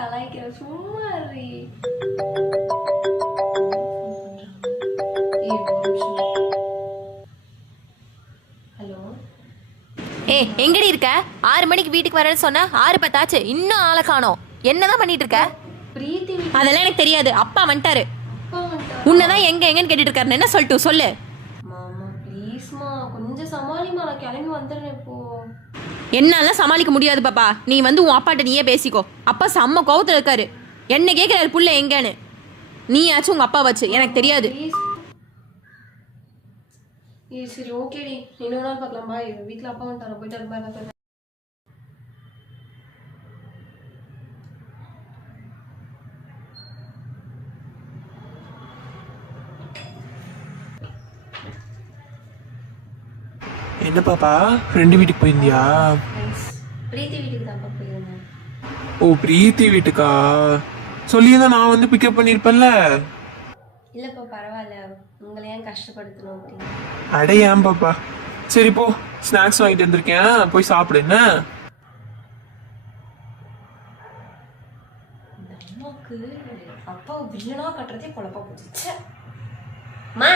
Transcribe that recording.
கலாய்க்கிற சும்மா இரு. ஹலோ எங்கடி இருக்க? 6 மணிக்கு வீட்டுக்கு வரேன்னு சொன்ன, 6:10 ஆச்சு, இன்னும் ஆளை காணோம். என்னதான் பண்ணிட்டு இருக்க? பிரீத்தி அதெல்லாம் எனக்கு தெரியாது. அப்பா வந்துட்டாரு. அப்பா வந்துட்டாரா? உன்னதான் எங்கன்னு கேட்டுட்டு இருக்காரு. என்ன சொல்லிட்டு சொல்லு. மாமா ப்ளீஸ்மா கொஞ்சம் சமாளிமா, நான் கிளம்பி வந்துடுறேன் இப்போ. என்னால சமாளிக்க முடியாது பாப்பா. நீ வந்து உன் அப்பாட்ட நீயே பேசிக்கோ. அப்பா செம்ம கோவத்துல இருக்காரு. என்ன கேட்கிறாரு புள்ள எங்கன்னு. நீயாச்சும் உங்க அப்பா வச்சு, எனக்கு தெரியாது. ப்ளீஸ். சரி ஓகேடி, இன்னொரு நாள் பார்க்கலாம். பாய். வீட்டில் அப்பா வந்துட்டாரா? போயிட்டு பாய். என்ன பாப்பா, ஃப்ரெண்டு வீட்டுக்கு போயிருந்தியா? பிரீத்தி வீட்டுக்கு தான் போயிருந்தேன். ஓ, பிரீத்தி வீட்டுக்கா? சொல்லியிருந்தா நான் வந்து பிக்கப் பண்ணிருப்பேன்ல. இல்லப்பா பரவாயில்ல, உங்களை ஏன் கஷ்டப்படுத்தணும் அப்படின்னு. அட ஏன் பாப்பா. சரி போ, ஸ்நாக்ஸ் வாங்கிட்டு வந்திருக்கேன், போய் சாப்பிடு. என்ன அம்மாவுக்கு அப்பாவை வில்லனா கட்டுறதே பொழப்பா போச்சு. மா